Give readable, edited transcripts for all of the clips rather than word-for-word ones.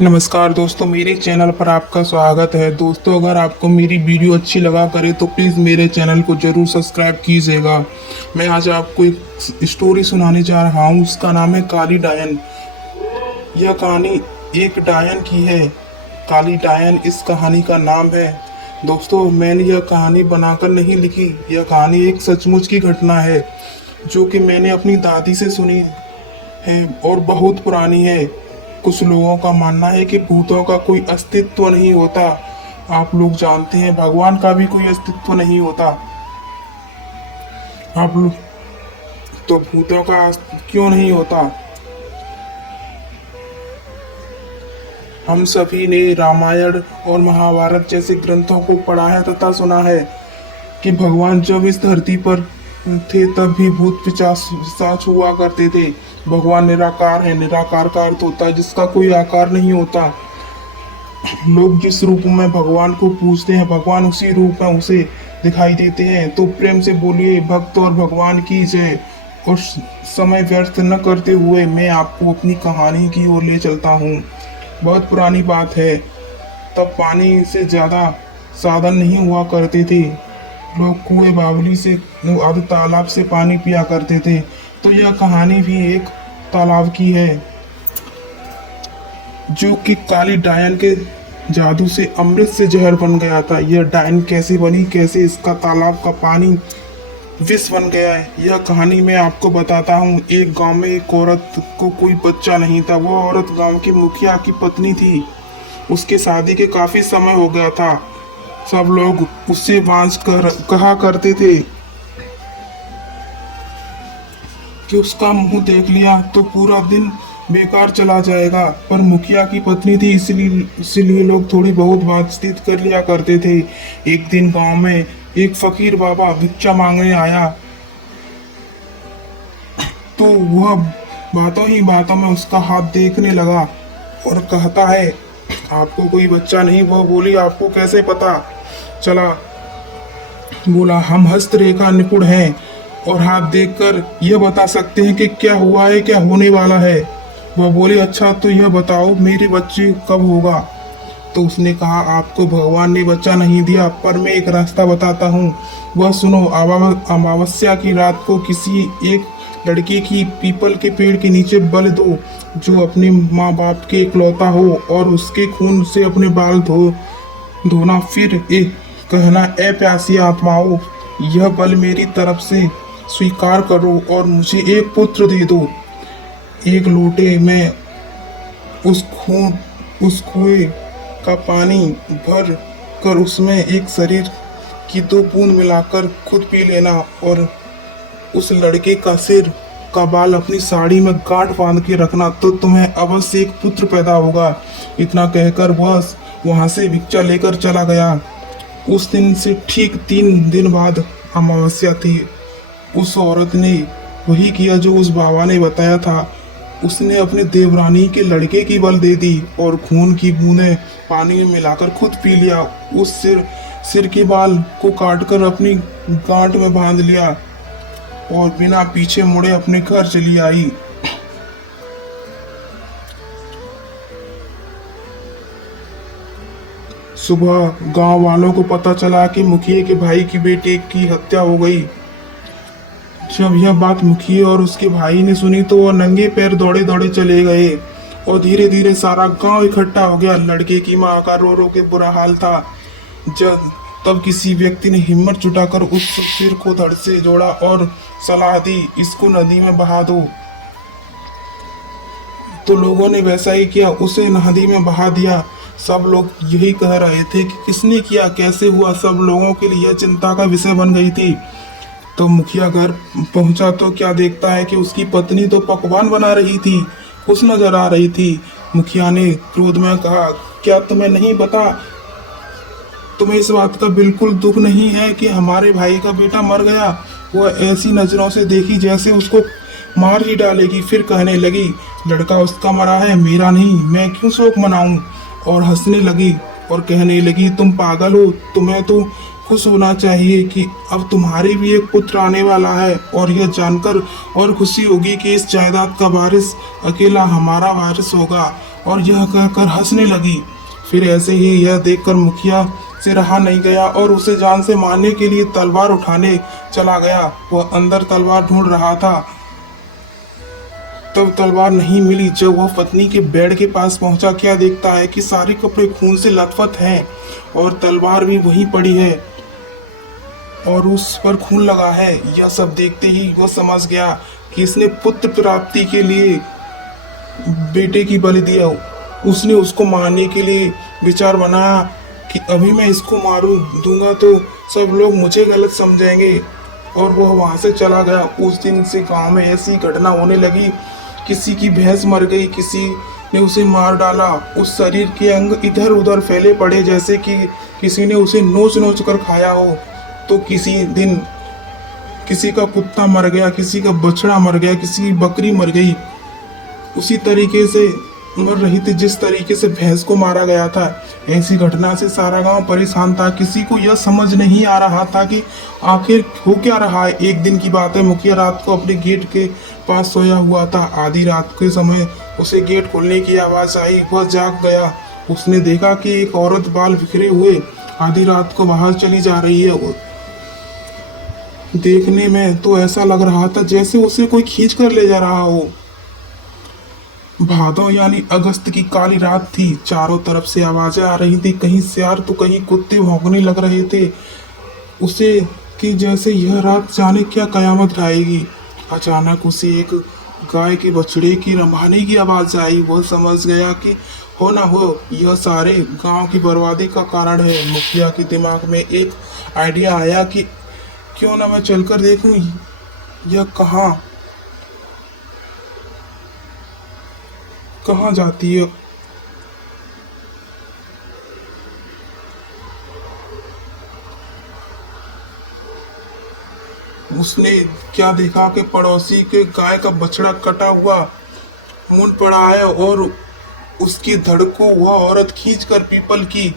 नमस्कार दोस्तों, मेरे चैनल पर आपका स्वागत है। दोस्तों, अगर आपको मेरी वीडियो अच्छी लगा करे तो प्लीज़ मेरे चैनल को ज़रूर सब्सक्राइब कीजिएगा। मैं आज आपको एक स्टोरी सुनाने जा रहा हूँ। उसका नाम है काली डायन। यह कहानी एक डायन की है। काली डायन इस कहानी का नाम है। दोस्तों, मैंने यह कहानी बनाकर नहीं लिखी। यह कहानी एक सचमुच की घटना है जो कि मैंने अपनी दादी से सुनी है और बहुत पुरानी है। कुछ लोगों का मानना है कि भूतों का कोई अस्तित्व नहीं होता। आप लोग जानते हैं भगवान का भी कोई अस्तित्व नहीं होता। आप लोग तो भूतों का क्यों नहीं होता? हम सभी ने रामायण और महाभारत जैसे ग्रंथों को पढ़ा है तथा सुना है कि भगवान जब इस धरती पर थे तब भी भूत पिशाच हुआ करते थे। भगवान निराकार है। निराकार का अर्थ होता है जिसका कोई आकार नहीं होता। लोग जिस रूप में भगवान को पूजते हैं, भगवान उसी रूप में उसे दिखाई देते हैं। तो प्रेम से बोलिए भक्त और भगवान की जय। और समय व्यर्थ न करते हुए मैं आपको अपनी कहानी की ओर ले चलता हूँ। बहुत पुरानी बात है। तब पानी से ज़्यादा साधन नहीं हुआ करते थे। लोग कुएं बावली से अब तालाब से पानी पिया करते थे। तो यह कहानी भी एक तालाब की है जो कि काली डायन के जादू से अमृत से जहर बन गया था। यह डायन कैसे बनी, कैसे इसका तालाब का पानी विष बन गया है, यह कहानी मैं आपको बताता हूँ। एक गांव में एक औरत को कोई बच्चा नहीं था। वो औरत गांव के मुखिया की पत्नी थी। उसके शादी के काफी समय हो गया था। सब लोग उससे वांछ कर कहा करते थे कि उसका मुंह देख लिया तो पूरा दिन बेकार चला जाएगा। पर मुखिया की पत्नी थी, इसलिए लोग थोड़ी बहुत बातचीत कर लिया करते थे। एक दिन गांव में एक फकीर बाबा भिक्षा मांगने आया तो वह बातों ही बातों में उसका हाथ देखने लगा और कहता है, आपको कोई बच्चा नहीं? वह बोली, आपको कैसे पता चला? बोला, हम हस्तरेखा निपुण हैं और हाथ देखकर यह बता सकते हैं कि क्या हुआ है, क्या होने वाला है। वह बोली, अच्छा तो यह बताओ मेरी बच्ची कब होगा? तो उसने कहा, आपको भगवान ने बच्चा नहीं दिया, पर मैं एक रास्ता बताता हूँ। वह सुनो, अमावस्या की रात को किसी एक लड़की की पीपल के पेड़ के नीचे बलि दो जो अपने माँ बाप के इकलौता हो, और उसके खून से अपने बाल धोना। फिर कहना, ए प्यासी आत्माओं, यह बल मेरी तरफ से स्वीकार करो और मुझे एक पुत्र दे दो। एक लोटे में उस कुएं का पानी भर कर उसमें एक शरीर की 2 बूंद मिलाकर खुद पी लेना और उस लड़के का सिर का बाल अपनी साड़ी में गांठ बांध के रखना, तो तुम्हें अवश्य एक पुत्र पैदा होगा। इतना कहकर वह वहां से भिक्षा लेकर चला गया। उस दिन से ठीक 3 दिन बाद अमावस्या थी। उस औरत ने वही किया जो उस बाबा ने बताया था। उसने अपने देवरानी के लड़के की बल दे दी और खून की बूंदें पानी में मिलाकर खुद पी लिया। उस सिर के बाल को काटकर अपनी गांठ में बांध लिया और बिना पीछे मुड़े अपने घर चली आई। सुबह गांव वालों को पता चला कि मुखिया के भाई की बेटे की हत्या हो गई। जब यह बात मुखिया और उसके भाई ने सुनी तो वह नंगे पैर दौड़े दौड़े चले गए और धीरे धीरे सारा गांव इकट्ठा हो गया। लड़के की मां का रो रो के बुरा हाल था। तब किसी व्यक्ति ने हिम्मत जुटाकर उस सिर को धड़ से जोड़ा और सलाह दी, इसको नदी में बहा दो। तो लोगों ने वैसा ही किया, उसे नदी में बहा दिया। सब लोग यही कह रहे थे कि किसने किया, कैसे हुआ। सब लोगों के लिए चिंता का विषय बन गई थी। तो मुखिया घर पहुंचा तो क्या देखता है कि उसकी पत्नी तो पकवान बना रही थी, खुश नजर आ रही थी। मुखिया ने क्रोध में कहा, क्या तुम्हें नहीं पता, तुम्हें इस बात का बिल्कुल दुख नहीं है कि हमारे भाई का बेटा मर गया? वह ऐसी नजरों से देखी जैसे उसको मार ही डालेगी। फिर कहने लगी, लड़का उसका मरा है, मेरा नहीं, मैं क्यों शोक मनाऊं? और हंसने लगी और कहने लगी, तुम पागल हो, तुम्हें तो खुश होना चाहिए कि अब तुम्हारे भी एक पुत्र आने वाला है। और यह जानकर और खुशी होगी कि इस जायदाद का वारिस अकेला हमारा वारिस होगा। और यह कहकर हंसने लगी। फिर ऐसे ही यह देखकर मुखिया से रहा नहीं गया और उसे जान से मारने के लिए तलवार उठाने चला गया। वह अंदर तलवार ढूंढ रहा था, तब तलवार नहीं मिली। जब वह पत्नी के बेड के पास पहुंचा, क्या देखता है कि सारे कपड़े खून से लथपथ हैं और तलवार भी वहीं पड़ी है और उस पर खून लगा है। यह सब देखते ही वह समझ गया कि इसने पुत्र प्राप्ति के लिए बेटे की बलि दिया। उसने उसको मारने के लिए विचार बनाया कि अभी मैं इसको मारू दूंगा तो सब लोग मुझे गलत समझेंगे, और वह वहां से चला गया। उस दिन से गांव में ऐसी घटना होने लगी, किसी की भैंस मर गई, किसी ने उसे मार डाला। उस शरीर के अंग इधर उधर फैले पड़े जैसे कि किसी ने उसे नोच नोच कर खाया हो। तो किसी दिन किसी का कुत्ता मर गया, किसी का बछड़ा मर गया, किसी की बकरी मर गई। उसी तरीके से मर रही थी जिस तरीके से भैंस को मारा गया था। ऐसी घटना से सारा गांव परेशान था। किसी को यह समझ नहीं आ रहा था कि आखिर हो क्या रहा है। एक दिन की बात है, मुखिया रात को अपने गेट के पास सोया हुआ था। आधी रात के समय उसे गेट खोलने की आवाज आई। वह जाग गया। उसने देखा कि एक औरत बाल बिखरे हुए आधी रात को बाहर चली जा रही है। देखने में तो ऐसा लग रहा था जैसे उसे कोई खींच कर ले जा रहा हो। भादो यानी अगस्त की काली रात थी। चारों तरफ से आवाजें आ रही थी, कहीं सियार तो कहीं कुत्ते भौंकने लग रहे थे उसे कि जैसे यह रात जाने क्या कयामत लाएगी। अचानक उसे एक गाय के बछड़े की रंभाने की आवाज आई। वह समझ गया कि हो ना हो यह सारे गांव की बर्बादी का कारण है। मुखिया के दिमाग में एक आइडिया आया कि क्यों ना मैं चलकर देखूं यह कहाँ जाती है। उसने क्या देखा कि पड़ोसी के गाय का बछड़ा कटा हुआ मुंड पड़ा है और उसकी धड़ को वह औरत खींचकर पीपल की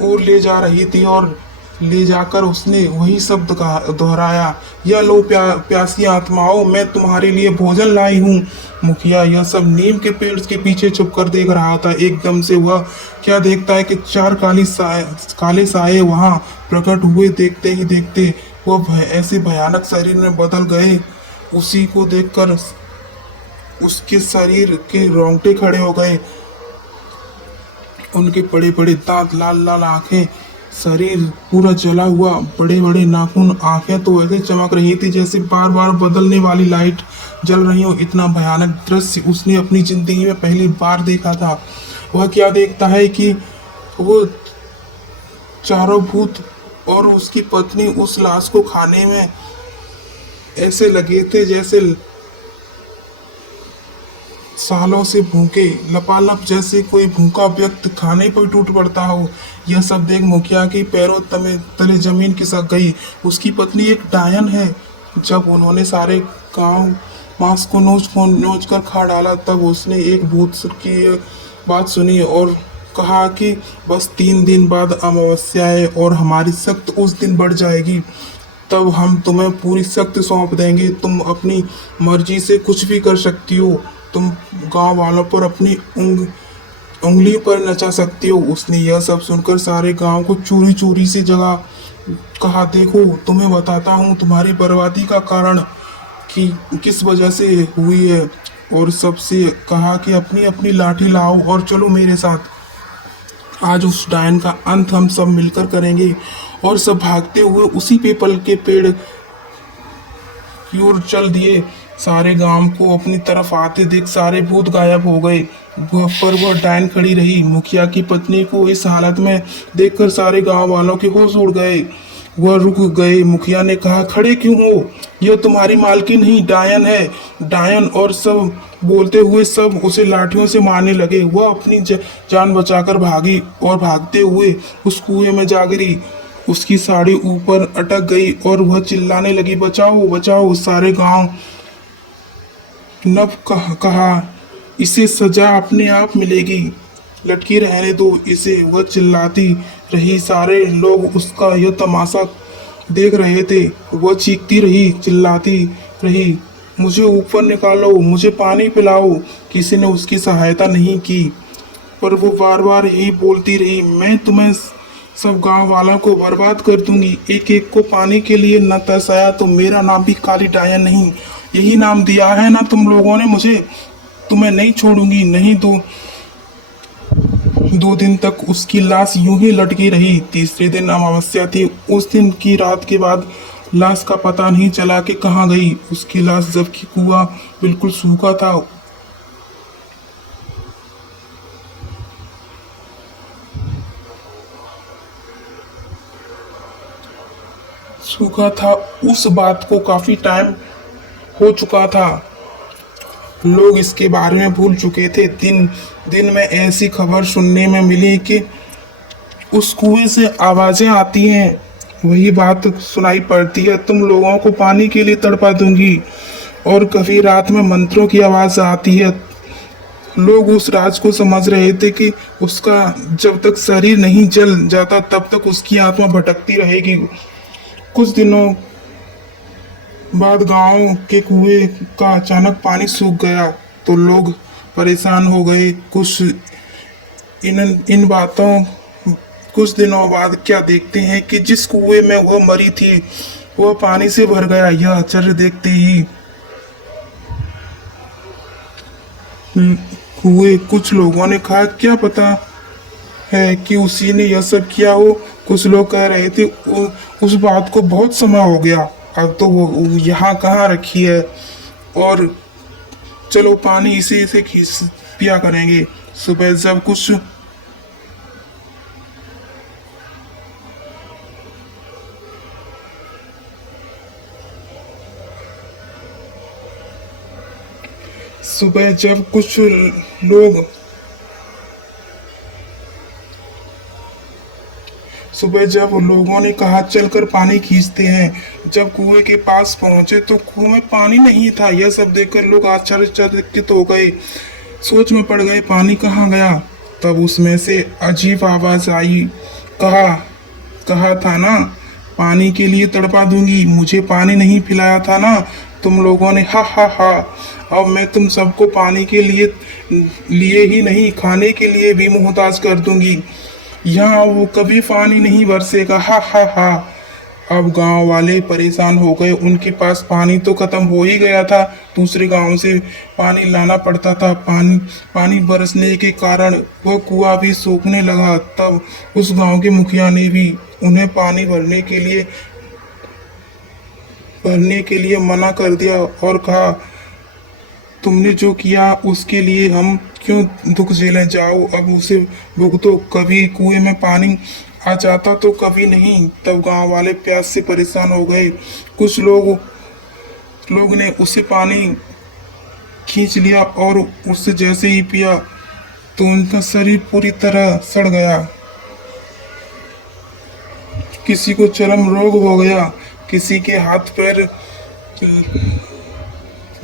ओर ले जा रही थी, और ले जाकर उसने वही शब्द दोहराया, यह लो प्यासी आत्माओं, मैं तुम्हारे लिए भोजन लाई हूँ। मुखिया यह सब नीम के पेड़ के पीछे छुपकर देख रहा था। एकदम से वह क्या देखता है कि चार काले साए वहां प्रकट हुए। देखते ही देखते वह ऐसे भयानक शरीर में बदल गए। उसी को देखकर उसके शरीर के रोंगटे खड़े हो गए। उनके बड़े बड़े दांत, लाल लाल आंखें, शरीर पूरा जला हुआ, बड़े बड़े नाखून, आंखें तो ऐसे चमक रही थी जैसे बार बार बदलने वाली लाइट जल रही हो। इतना भयानक दृश्य उसने अपनी जिंदगी में पहली बार देखा था। वह क्या देखता है कि वो चारों भूत और उसकी पत्नी उस लाश को खाने में ऐसे लगे थे जैसे सालों से भूखे, लपालप जैसे कोई भूखा व्यक्ति खाने पर टूट पड़ता हो। यह सब देख मुखिया के पैरों तले जमीन खिसक गई। उसकी पत्नी एक डायन है। जब उन्होंने सारे गांव मांस को नोच कर खा डाला, तब उसने एक भूत की बात सुनी और कहा कि बस 3 दिन बाद अमावस्या है और हमारी सख्त उस दिन बढ़ जाएगी। तब हम तुम्हें पूरी सख्त सौंप देंगे। तुम अपनी मर्जी से कुछ भी कर सकती हो। तुम गांव वालों पर अपनी उंगली पर नचा सकती हो। उसने यह सब सुनकर सारे गांव को चोरी चोरी से जगा कहा, देखो तुम्हें बताता हूँ तुम्हारी बर्बादी का कारण कि किस वजह से हुई है। और सबसे कहा कि अपनी अपनी लाठी लाओ और चलो मेरे साथ। आज उस डायन का अंत हम सब मिलकर करेंगे। और सब भागते हुए उसी पीपल के पेड़ की ओर चल दिए। सारे गांव को अपनी तरफ आते देख सारे भूत गायब हो गए। वह डायन खड़ी रही। मुखिया की पत्नी को इस हालत में देखकर सारे गांव वालों के होश उड़ गए। वह रुक गए। मुखिया ने कहा, खड़े क्यों हो? यह तुम्हारी मालकिन नहीं डायन है, डायन। और सब बोलते हुए सब उसे लाठियों से मारने लगे। वह अपनी जान बचाकर भागी और भागते हुए उस कुएं में जा गिरी। उसकी साड़ी ऊपर अटक गई और वह चिल्लाने लगी, बचाओ बचाओ। सारे गांव नब कहा, इसे सजा अपने आप मिलेगी, लटकी रहने दो इसे। वह चिल्लाती रही। सारे लोग उसका यह तमाशा देख रहे थे। वह चीखती रही, चिल्लाती रही, मुझे ऊपर निकालो, मुझे पानी पिलाओ। किसी ने उसकी सहायता नहीं की, पर वो बार बार यही बोलती रही, मैं तुम्हें सब गांव वालों को बर्बाद कर दूंगी। एक एक को पानी के लिए न तरसाया तो मेरा नाम भी काली डायन नहीं, यही नाम दिया है ना तुम लोगों ने मुझे। तुम्हें नहीं छोड़ूंगी। नहीं, 2 दिन तक उसकी लाश यूं ही लटकी रही। तीसरे दिन अमावस्या थी। उस दिन की रात के बाद लाश का पता नहीं चला कि कहाँ गई। उसकी लाश जबकि कुआं बिल्कुल सूखा था, उस बात को काफी टाइम हो चुका था। लोग इसके बारे में भूल चुके थे। दिन दिन में ऐसी खबर सुनने में मिली कि उस कुएं से आवाजें आती हैं। वही बात सुनाई पड़ती है, तुम लोगों को पानी के लिए तड़पा दूंगी। और कभी रात में मंत्रों की आवाज आती है। लोग उस राज को समझ रहे थे कि उसका जब तक शरीर नहीं जल जाता तब तक उसकी आत्मा भटकती रहेगी। कुछ दिनों बाद गांव के कुएं का अचानक पानी सूख गया तो लोग परेशान हो गए। इन बातों कुछ दिनों बाद क्या देखते हैं कि जिस कुएं में वह मरी थी वह पानी से भर गया। यह आश्चर्य देखते ही हुए कुछ लोगों ने कहा, क्या पता है कि उसी ने यह सब किया हो। कुछ लोग कह रहे थे, उस बात को बहुत समय हो गया, अब तो वो यहाँ कहाँ रखी है, और चलो पानी इसी से खींच पिया करेंगे। सुबह जब कुछ सुबह जब कुछ लोग सुबह जब लोगों ने कहा चलकर पानी खींचते हैं, जब कुएं के पास पहुंचे तो कुएं में पानी नहीं था। यह सब देखकर लोग आश्चर्यचकित हो गए, सोच में पड़ गए पानी कहाँ गया। तब उसमें से अजीब आवाज आई, कहा था ना पानी के लिए तड़पा दूंगी, मुझे पानी नहीं पिलाया था ना तुम लोगों ने, हा हा हा। अब मैं तुम सबको पानी के लिए ही नहीं खाने के लिए भी मोहताज कर दूंगी। यहाँ वो कभी पानी नहीं बरसेगा, हा हा हा। अब गांव वाले परेशान हो गए, उनके पास पानी तो खत्म हो ही गया था, दूसरे गांव से पानी लाना पड़ता था। पानी बरसने के कारण वह कुआं भी सूखने लगा। तब उस गांव के मुखिया ने भी उन्हें पानी भरने के लिए मना कर दिया और कहा, तुमने जो किया उसके लिए हम क्यों दुख झेलें, जाओ अब उसे भुगतो। कभी कुएं में पानी आ जाता तो कभी नहीं। तब गांव वाले प्यास से परेशान हो गए। कुछ लोग ने उसे पानी खींच लिया और उससे जैसे ही पिया तो उनका शरीर पूरी तरह सड़ गया। किसी को चरम रोग हो गया, किसी के हाथ पैर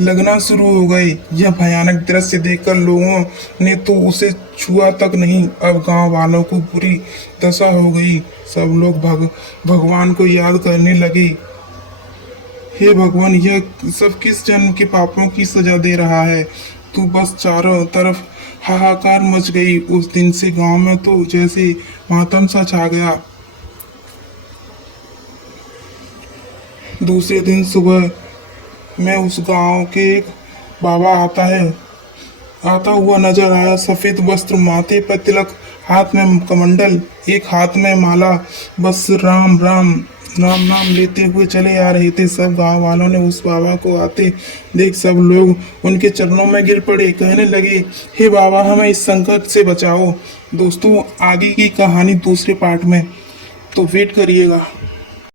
लगना शुरू हो गए। यह भयानक दृश्य देखकर लोगों ने तो उसे छुआ तक नहीं। अब गांव वालों को बुरी दशा हो गई। सब लोग भगवान को याद करने लगे, हे भगवान, यह सब किस जन्म के पापों की सजा दे रहा है। तू बस चारों तरफ हाहाकार मच गई। उस दिन से गांव में तो जैसे मातम सा छा गया। दूसरे दिन सुबह में उस गांव के एक बाबा आता हुआ नजर आया। सफेद वस्त्र, माथे पर तिलक, हाथ में कमंडल, एक हाथ में माला, बस राम राम नाम लेते हुए चले आ रहे थे। सब गांव वालों ने उस बाबा को आते देख सब लोग उनके चरणों में गिर पड़े, कहने लगे, हे बाबा, हमें इस संकट से बचाओ। दोस्तों, आगे की कहानी दूसरे पार्ट में, तो वेट करिएगा।